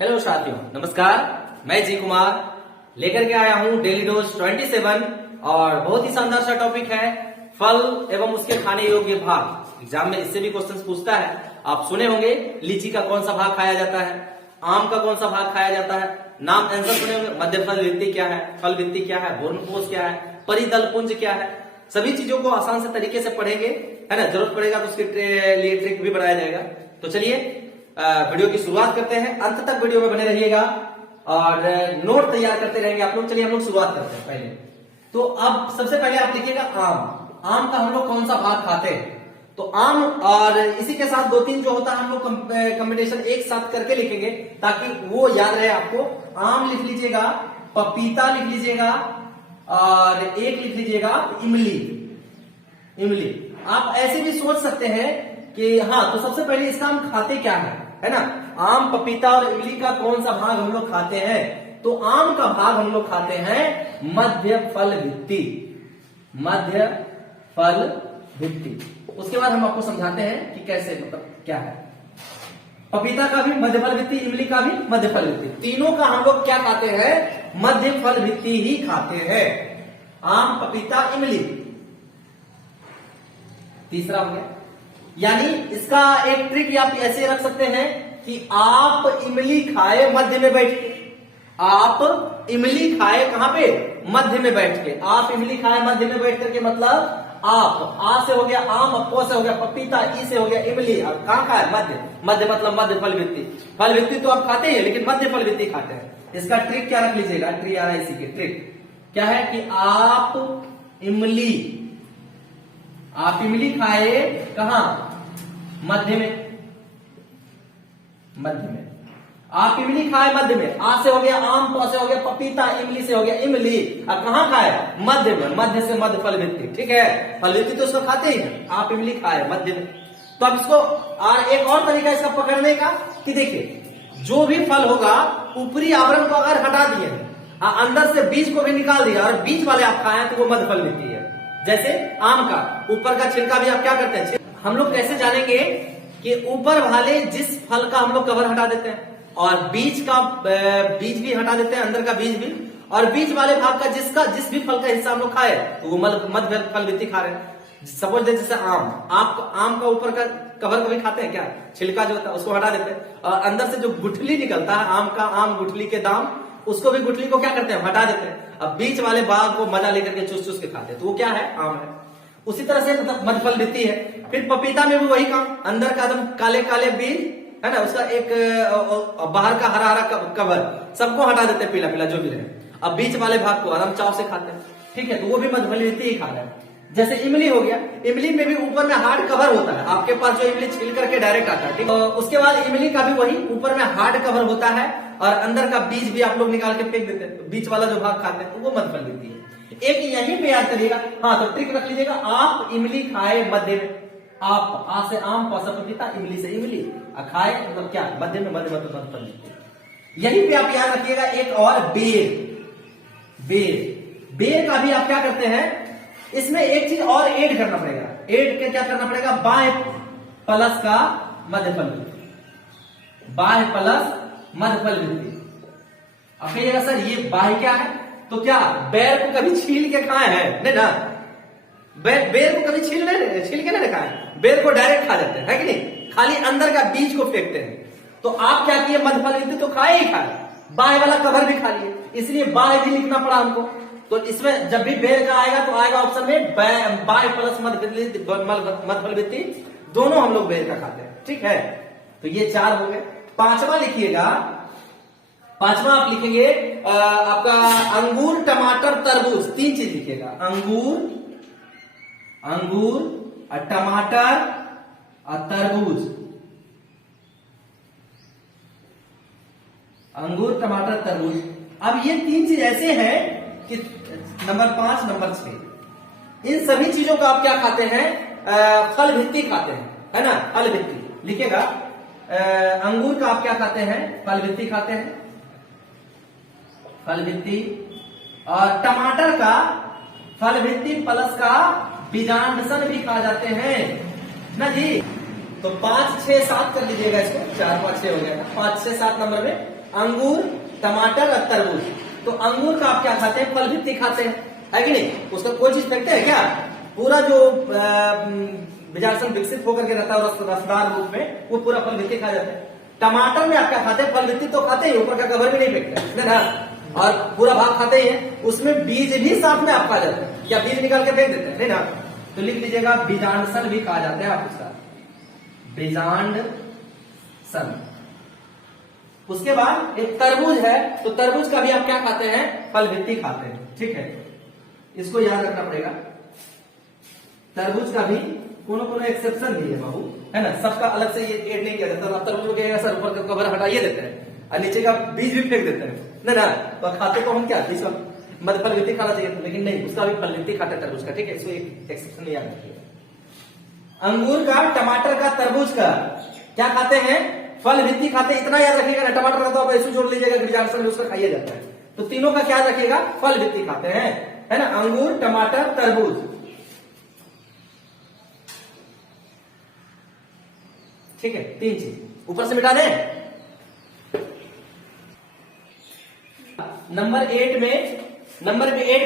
Hello साथियों, नमस्कार। मैं जी कुमार लेकर के आया हूं डेली डोज 27 और बहुत ही शानदार सा टॉपिक है फल एवं उसके खाने योग्य भाग। एग्जाम में इससे भी क्वेश्चन पूछता है। आप सुने होंगे लीची का कौन सा भाग खाया जाता है, आम का कौन सा भाग खाया जाता है। नाम आंसर सुने होंगे। मध्य फल वित्ती क्या है, फल वित्ती क्या है, भ्रूणपोष क्या है, परिदल पुंज क्या है। सभी चीजों को आसान से तरीके से पढ़ेंगे, है ना। जरूरत पड़ेगा तो उसके लिए ट्रिक भी बनाया जाएगा। तो चलिए वीडियो की शुरुआत करते हैं। अंत तक वीडियो में बने रहिएगा और नोट तैयार करते रहेंगे आप लोग। चलिए हम लोग शुरुआत करते हैं। पहले तो अब सबसे पहले आप लिखिएगा आम। आम का हम लोग कौन सा भाग खाते हैं। तो आम और इसी के साथ दो तीन जो होता है हम लोग कॉम्बिनेशन एक साथ करके लिखेंगे ताकि वो याद रहे आपको। आम लिख लीजिएगा, पपीता लिख लीजिएगा और एक लिख लीजिएगा इमली। इमली आप ऐसे भी सोच सकते हैं कि हाँ, तो सबसे पहले इसका हम खाते क्या है ना। आम, पपीता और इमली का कौन सा भाग हम लोग खाते हैं। तो आम का भाग हम लोग खाते हैं मध्य फल भित्ति। मध्य फल भित्ति। उसके बाद हम आपको समझाते हैं कि कैसे, मतलब क्या है। पपीता का भी मध्य फल भित्ति, इमली का भी मध्य फल भित्ति। तीनों का हम लोग क्या खाते हैं, मध्य फल भित्ति ही खाते हैं। आम, पपीता, इमली। तीसरा हो गया। यानी इसका एक ट्रिक आप ऐसे रख सकते हैं कि आप इमली खाए मध्य में बैठ के। आप इमली खाए कहां पे, मध्य में बैठ के। आप इमली खाए मध्य में बैठ करके, मतलब आप, आ से हो गया आम, प से हो गया पपीता, ई से हो गया इमली। अब कहां खाए, मध्य। मध्य मतलब मध्य फल भित्ति। फल भित्ति तो आप खाते हैं लेकिन मध्य फल भित्ति खाते हैं। इसका ट्रिक क्या रख लीजिएगा, ट्री आ रहा है इसी की ट्रिक क्या है कि आप इमली खाए कहां, मध्य में। मध्य में आप इमली खाए मध्य में। आ से हो गया आम, प से हो गया पपीता, इमली से हो गया इमली। अब कहां खाए, मध्य में। मध्य से मध्य फल भित्ति, ठीक है। फल भित्ति तो इसको खाते ही हैं। आप इमली खाए मध्य में। तो अब इसको एक और तरीका इसका पकड़ने का कि देखिए, जो भी फल होगा ऊपरी आवरण को अगर हटा दिए, अंदर से बीज को भी निकाल दिया और बीज वाले आप खाए तो वो मध्य फल भित्ति है। जैसे आम का ऊपर का छिलका भी आप क्या करते हैं, हम लोग कैसे जानेंगे कि ऊपर वाले जिस फल का हम लोग कवर हटा देते हैं और बीज भी हटा देते हैं, अंदर का बीज भी, और बीज वाले भाग का जिस भी फल का हिस्सा हम लोग खाए तो वो मध्य फल भित्ति खा रहे हैं। सपोज जैसे आम का ऊपर का कवर कभी खाते हैं क्या, छिलका जो होता है उसको हटा देते हैं और अंदर से जो गुठली निकलता है आम गुठली के दाम, उसको भी गुठली को क्या करते हैं, हटा देते हैं। अब बीज वाले भाग को मजा लेकर के चूस के खाते हैं, तो वो क्या है, आम है। उसी तरह से मतलब मध्य फल भित्ति है। फिर पपीता में भी वही काम, अंदर का एकदम काले काले बीज है ना, उसका एक बाहर का हरा हरा कवर सबको हटा देते हैं, पीला पीला जो भी रहे। अब बीच वाले भाग को आराम चाव से खाते हैं, ठीक है। तो वो भी मध्य फल भित्ति ही खा रहे हैं। जैसे इमली हो गया, इमली में भी ऊपर में हार्ड कवर होता है। आपके पास जो इमली छिल करके डायरेक्ट आता है, ठीक है। उसके बाद इमली का भी वही ऊपर में हार्ड कवर होता है और अंदर का बीज भी आप लोग निकाल के फेंक देते हैं। तो बीच वाला जो भाग खाते हैं तो वो मध्य फल भित्ति है। एक यहीं पे याद करिएगा। हाँ, तो ट्रिक रख लीजिएगा, आप इमली खाए मध्य में। आप, आ से आम, प से पपीता, इमली से इमली, खाए मतलब क्या, मध्य में, मध्य फल भित्ति। यहीं पे आप याद रखिएगा। एक और बेर का भी आप क्या करते हैं, इसमें एक चीज और ऐड करना पड़ेगा। ऐड के क्या करना पड़ेगा, बाह्य प्लस का मध्य फल भित्ति। बाह्य प्लस मध्य फल भित्ति। अब कहिएगा सर ये बाह्य क्या है, तो क्या बेर को कभी छील के खाए हैं, नहीं ना। बेर को कभी छील के नहीं खाए, बेर को डायरेक्ट खा जाते हैं, है कि नहीं। खाली अंदर का बीज को फेंकते हैं। तो आप क्या किए, मध्य फल भित्ति तो खाए ही खाए, बाह्य वाला कवर भी खा लिए, इसलिए बाह्य भी लिखना पड़ा हमको। तो इसमें जब भी बेर का आएगा तो आएगा ऑप्शन में बाह्य प्लस मध्य फल भित्ति, दोनों हम लोग बेर का खाते हैं, ठीक है। तो ये 4 हो गए। पांचवा लिखिएगा। पांचवा आप लिखेंगे आपका अंगूर, टमाटर, तरबूज। 3 चीज लिखिएगा, अंगूर और टमाटर और तरबूज। अंगूर, टमाटर, तरबूज। अब ये 3 चीज ऐसे हैं कि नंबर 5, नंबर 6, इन सभी चीजों का आप क्या खाते हैं, फल भित्ति खाते हैं, है ना। फल भित्ति लिखेगा। अंगूर का आप क्या खाते हैं, फल भित्ति खाते हैं, फल भित्ति। और टमाटर का फल भित्ति प्लस का बीजांडसन भी खा जाते हैं ना जी। तो 5, 6, 7 कर लीजिएगा इसको। 4, 5, 6 हो जाएगा। 5, 6, 7 नंबर में अंगूर, टमाटर और तरबूज। तो अंगूर का आप क्या खाते हैं? फल भित्ति खाते हैं, है कि नहीं? उसका कोई चीज फेंकते हैं क्या? पूरा जो बीजांड विकसित होकर के रहता है रसदार रूप में, वो पूरा फल भित्ति खा जाते हैं। टमाटर में आप क्या खाते हैं? फल भित्ति तो खाते ही, ऊपर का कवर भी नहीं फेंकते है ना, और पूरा भाग खाते ही है। उसमें बीज भी साथ में आप खा जाते हैं, क्या बीज निकाल के फेंक देते हैं? नहीं ना। तो लिख लीजिएगा बीजांडसन भी कहा जाता है आप उसका, बीजांडसन। उसके बाद एक तरबूज है, तो तरबूज का भी आप क्या खाते हैं? फल भित्ति खाते हैं, ठीक है, इसको याद रखना पड़ेगा। तरबूज का भी कोनो एक्सेप्शन भी है बाबू, है ना, सबका अलग से ये ऐड नहीं किया जाता। आप तरबूज को सर ऊपर का कवर हटाइए देते हैं और नीचे का बीज भी फेंक देते हैं, ना तो खाते को हम क्या बीज का मध्य फल भित्ति खाना चाहिए था, लेकिन नहीं, उसका भी फल भित्ति खाते हैं तरबूज का, ठीक है, इसको एक एक्सेप्शन याद रखिएगा। अंगूर का, टमाटर का, तरबूज का क्या खाते हैं? फल भित्ति खाते हैं, इतना याद रखिएगा ना। टमाटर का तो आप ऐसे जोड़ लीजिएगा, बीजांडसन उसका खाइए जाता है। तो तीनों का क्या रखिएगा? फल भित्ति खाते हैं, है ना, अंगूर, टमाटर, तरबूज, ठीक है, तीन चीज ऊपर से मिटा दें। नंबर 8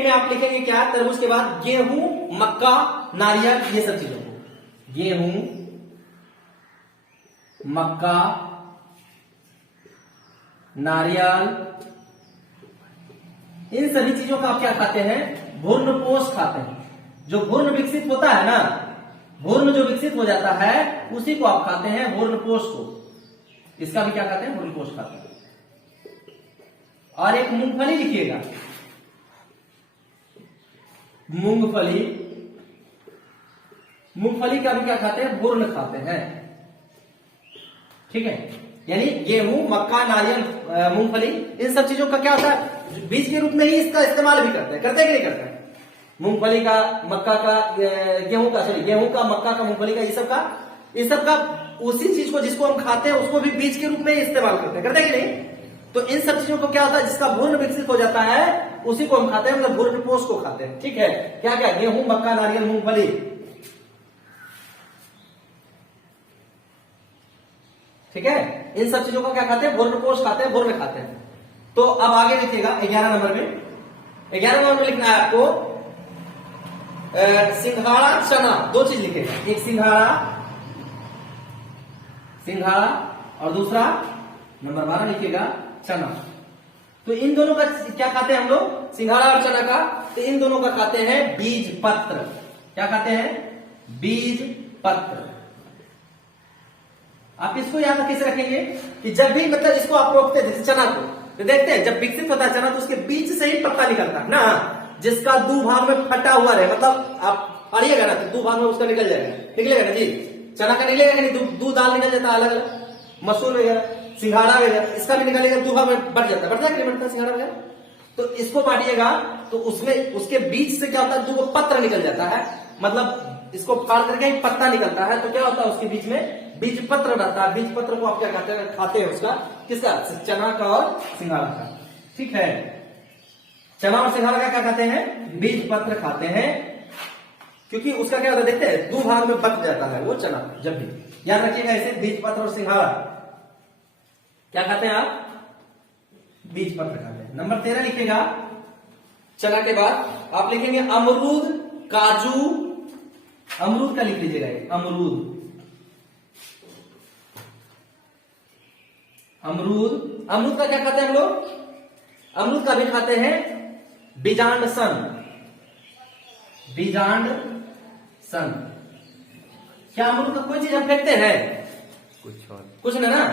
में आप लिखेंगे क्या? तरबूज के बाद गेहूं, मक्का, नारियल, ये सब चीजों को, गेहूं, मक्का, नारियल, इन सभी चीजों का आप क्या खाते हैं? भूर्णपोष खाते हैं। जो भूर्ण विकसित होता है ना, भूर्ण जो विकसित हो जाता है उसी को आप खाते हैं, भूर्णपोष को। इसका भी क्या खाते हैं? भूर्णपोष खाते हैं। और एक मूंगफली लिखिएगा, मूंगफली, मूंगफली का भी क्या खाते हैं? भूर्ण खाते हैं, ठीक है। यानी गेहूं, मक्का, नारियल, मूंगफली, इन सब चीजों का क्या होता है? बीज के रूप में ही इसका इस्तेमाल भी करते हैं कि नहीं करते हैं? मूंगफली का, मक्का का, गेहूं का, सॉरी गेहूं का, मक्का का, मूंगफली का, ये सब का उसी चीज को जिसको हम खाते हैं उसको भी बीज के रूप में ही इस्तेमाल करते हैं, करते हैं कि नहीं? तो इन सब चीजों को क्या होता है? जिसका भूर्ण विकसित हो जाता है उसी को हम खाते हैं, मतलब भूर्णपोष को खाते हैं, ठीक है। क्या क्या? गेहूं, मक्का, नारियल, मूंगफली, ठीक है। इन सब चीजों का क्या खाते हैं? भूर्णपोष खाते हैं, भूर्ण खाते हैं। तो अब आगे लिखिएगा 11 नंबर में, 11 नंबर में लिखना है आपको सिंघाड़ा, चना, दो चीज लिखेगा, एक सिंघाड़ा और दूसरा नंबर 12 लिखिएगा चना। तो इन दोनों का क्या खाते हैं हम लोग? सिंघाड़ा और चना का। तो इन दोनों का खाते हैं बीज पत्र। क्या खाते हैं? बीज पत्र। आप इसको याद कैसे रखेंगे कि जब भी मतलब इसको आप रोकते हैं, जैसे चना को तो देखते हैं जब विकसित होता है चना तो उसके बीच से ही पत्ता निकलता है ना, जिसका दो भाग में फटा हुआ रहे, मतलब आप फाड़िएगा ना तो दो भाग में उसका निकल जाएगा, निकलेगा ना जी। चना का निकलेगा नहीं, दो दाल निकल जाता है अलग अलग, मसूर वगैरह, सिंघाड़ा वगैरह, इसका भी निकलेगा, दो भाग में बढ़ जाता है, बढ़ता है कि नहीं बढ़ता सिंघाड़ा वगैरह। तो इसको बांटिएगा तो उसमें उसके बीच से क्या होता है, दो पत्र निकल जाता है, मतलब इसको फाड़ करके एक पत्ता निकलता है, तो क्या होता है उसके बीच में बीज पत्र रहता है। बीज पत्र को आप क्या खाते हैं उसका, किसका? चना का और सिंघाड़ा का, ठीक है। चना और सिंघाड़ा का क्या खाते हैं? बीज पत्र खाते हैं, क्योंकि उसका क्या होता है देखते हैं, दो भाग में बट जाता है वो चना। जब भी याद रखिएगा ऐसे, बीज पत्र और सिंघाड़ा क्या खाते हैं आप? बीज पत्र खाते हैं। नंबर 13 लिखिएगा, चना के बाद आप लिखेंगे अमरूद, काजू, अमरूद का लिख लीजिएगा, अमरूद, अमरूद। अमरूद का क्या खाते हैं हम लोग? अमरूद का भी खाते हैं बीजांडसन, बीजांडसन। क्या अमरूद का कोई चीज हम फेंकते हैं? कुछ ना,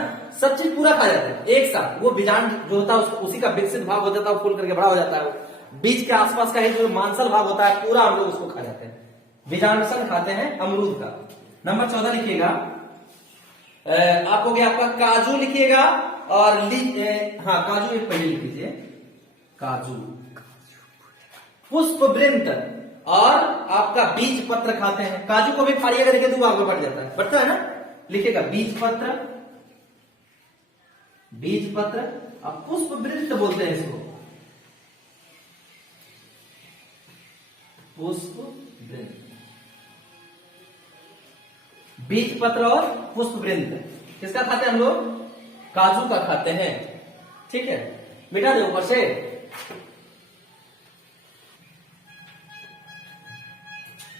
सब चीज पूरा खा जाते हैं एक साथ। वो बीजांड जो होता है उसी का विकसित भाग हो जाता है, फूल करके बड़ा हो जाता है, वो बीज के आसपास का ही जो मांसल भाग होता है पूरा हम लोग उसको खा जाते हैं। बीजांडसन खाते हैं अमरूद का। नंबर 14 लिखिएगा, आप हो गया आपका काजू लिखिएगा, और हाँ काजू एक पहले लिख लीजिए, काजू, पुष्पवृंत और आपका बीज पत्र खाते हैं। काजू को भी फाड़िएगा, देखिए दो भाग में बढ़ जाता है, बढ़ता है ना, लिखिएगा बीज पत्र, बीज पत्र। अब पुष्पवृंत बोलते हैं इसको, पुष्पवृंत, बीज पत्र और पुष्पवृंत किसका खाते हैं हम लोग? काजू का खाते हैं, ठीक है, मिटा दो ऊपर से।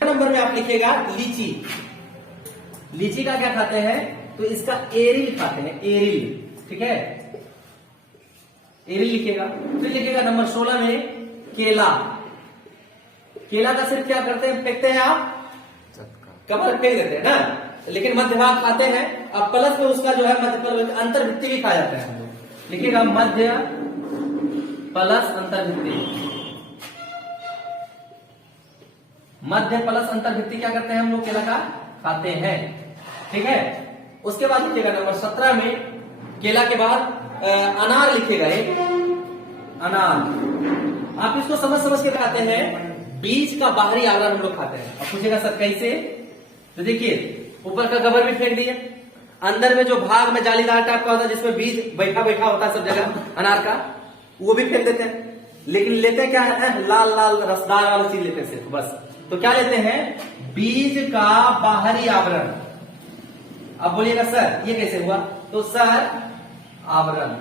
नंबर में आप लिखिएगा लीची। लीची का क्या खाते हैं, तो इसका एरिल खाते हैं, एरिल, ठीक है, एरिल लिखिएगा। फिर लिखिएगा नंबर 16 में केला। केला का सिर्फ क्या करते हैं, फेंकते हैं आप, कमर फेंक देते हैं ना, लेकिन मध्य भाग खाते हैं। अब प्लस में उसका जो है मध्य अंतर्भित्ति भी खाया जाता है। लिखिएगा मध्य प्लस अंतर्भित्ति। मध्य प्लस अंतर्भित्ति क्या करते हैं हम लोग, केला का खाते हैं, ठीक है। उसके बाद लिखिएगा नंबर 17 में केला के बाद अनार लिखिएगा, एक अनार। आप इसको समझ समझ के खाते हैं। बीज का बाहरी आवरण हम लोग खाते हैं। अब पूछेगा सर कैसे, तो देखिए ऊपर का कवर भी फेंक दिए, अंदर में जो भाग में जालीदार टाइप का होता है जिसमें बीज बैठा बैठा होता है सब जगह अनार का, वो भी फेंक देते हैं। लेकिन लेते क्या है, लाल लाल रसदार वाली चीज लेते हैं सिर्फ, बस। तो क्या लेते हैं, बीज का बाहरी आवरण। अब बोलिएगा सर ये कैसे हुआ, तो सर आवरण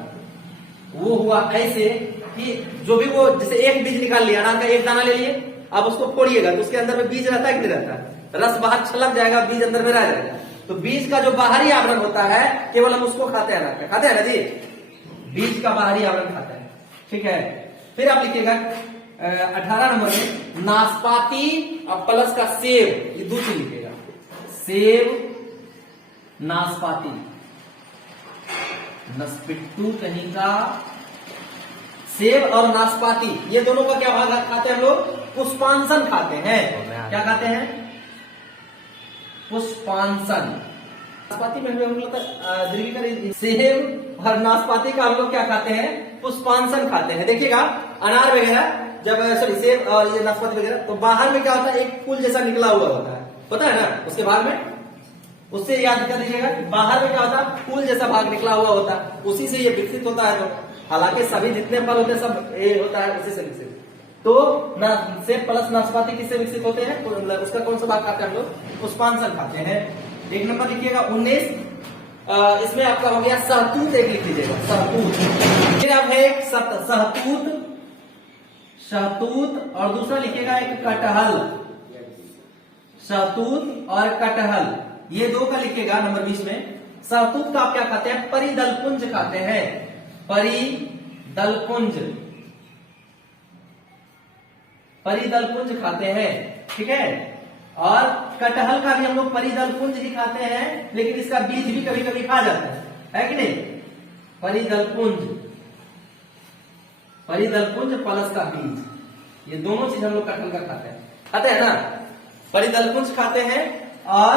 वो हुआ ऐसे कि जो भी वो, जैसे एक बीज निकाल लिया, अनार का एक दाना ले लिए, अब उसको फोड़िएगा तो उसके अंदर में बीज रहता है कि नहीं रहता है, रस बाहर छलक जाएगा, बीज अंदर में रह जाएगा। तो बीज का जो बाहरी आवरण होता है केवल हम उसको खाते हैं ना, खाते हैं ना जी, बीज का बाहरी आवरण खाते हैं, ठीक है। फिर आप लिखिएगा 18 नंबर में नाशपाती और प्लस का सेब, ये दो चीज लिखिएगा, सेब नाशपाती, नसपिट्टू कहीं का। सेब और नाशपाती ये दोनों का क्या भाग खाते हैं हम लोग, पुष्पांशन खाते हैं। क्या खाते हैं, पुष्पांशन। नाशपाती में हम लोग सेब और नाशपाती का हम लोग क्या खाते हैं, पुष्पांशन खाते हैं। देखिएगा अनार वगैरह जब, सॉरी सेब और ये नाशपाती वगैरह, तो बाहर में क्या होता है, एक फूल जैसा निकला हुआ होता है, पता है ना, उसके बाहर में, उससे याद कर दीजिएगा, बाहर में क्या होता है, फूल जैसा भाग निकला हुआ होता है, उसी से ये विकसित होता है। तो हालांकि सभी जितने फल होते हैं सब ये होता है उसी से विकसित। तो सेब प्लस नाशपाती किससे विकसित होते हैं, उसका कौन सा भाग खाते हैं हम लोग, पुष्पांशन खाते हैं। एक नंबर लिखिएगा 19, इसमें आपका हो गया सहतूत, एक लिख लीजिएगा सहतूत। फिर अब है एक सहतूत, सहतूत, और दूसरा लिखिएगा एक कटहल, सहतूत और कटहल, ये दो का लिखिएगा नंबर 20 में। सहतूत का आप क्या खाते हैं, परिदलपुंज खाते हैं, परिदलपुंज, परिदलपुंज खाते हैं, ठीक है। और कटहल का भी हम लोग परिदलपुंज ही खाते हैं, लेकिन इसका बीज भी कभी कभी खा जाता है कि नहीं, परिदलपुंज, परिदलपुंज प्लस का बीज, ये दोनों चीज हम लोग कटहल का खाते हैं ना। परिदलपुंज खाते हैं और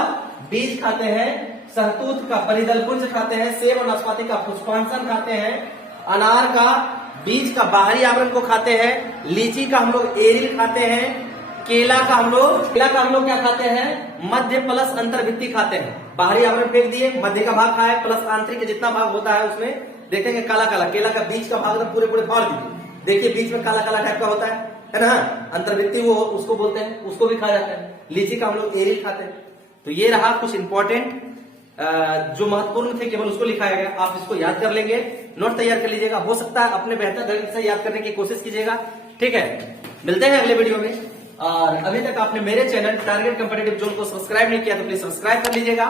बीज खाते हैं। सहतूत का परिदलपुंज खाते हैं, सेब और नाशपाती का पुष्पांशन खाते हैं, अनार का बीज का बाहरी आवरण को खाते हैं, लीची का हम लोग एरिल खाते हैं, केला का हम लोग क्या खाते हैं, मध्य प्लस अंतर्भित्ति खाते हैं। बाहरी आवरण फेंक दिए, मध्य का भाग खाए, प्लस आंतरिक जितना भाग होता है उसमें देखेंगे काला काला, केला का बीज का भाग तो पूरे पूरे फाड़ दीजिए, देखिए बीच में काला काला टाइप का होता है ना, अंतर्भित्ति वो उसको बोलते हैं, उसको भी खाया जाता है। लीची का हम लोग एरिल खाते हैं। तो ये रहा कुछ इंपॉर्टेंट जो महत्वपूर्ण थे, केवल उसको लिखाया गया, आप इसको याद कर लेंगे, नोट तैयार कर लीजिएगा, हो सकता है अपने बेहतर ढंग से याद करने की कोशिश कीजिएगा, ठीक है। मिलते हैं अगले वीडियो में। और अभी तक आपने मेरे चैनल टारगेट कॉम्पिटिटिव जोन को सब्सक्राइब नहीं किया तो प्लीज सब्सक्राइब कर लीजिएगा,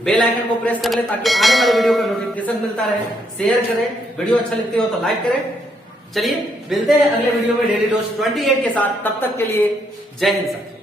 बेल आइकन को प्रेस कर ले ताकि आने वाले वीडियो का नोटिफिकेशन मिलता रहे। शेयर करें, वीडियो अच्छा लगती हो तो लाइक करें। चलिए मिलते हैं अगले वीडियो में डेली डोज 28 के साथ, तब तक के लिए जय हिंद।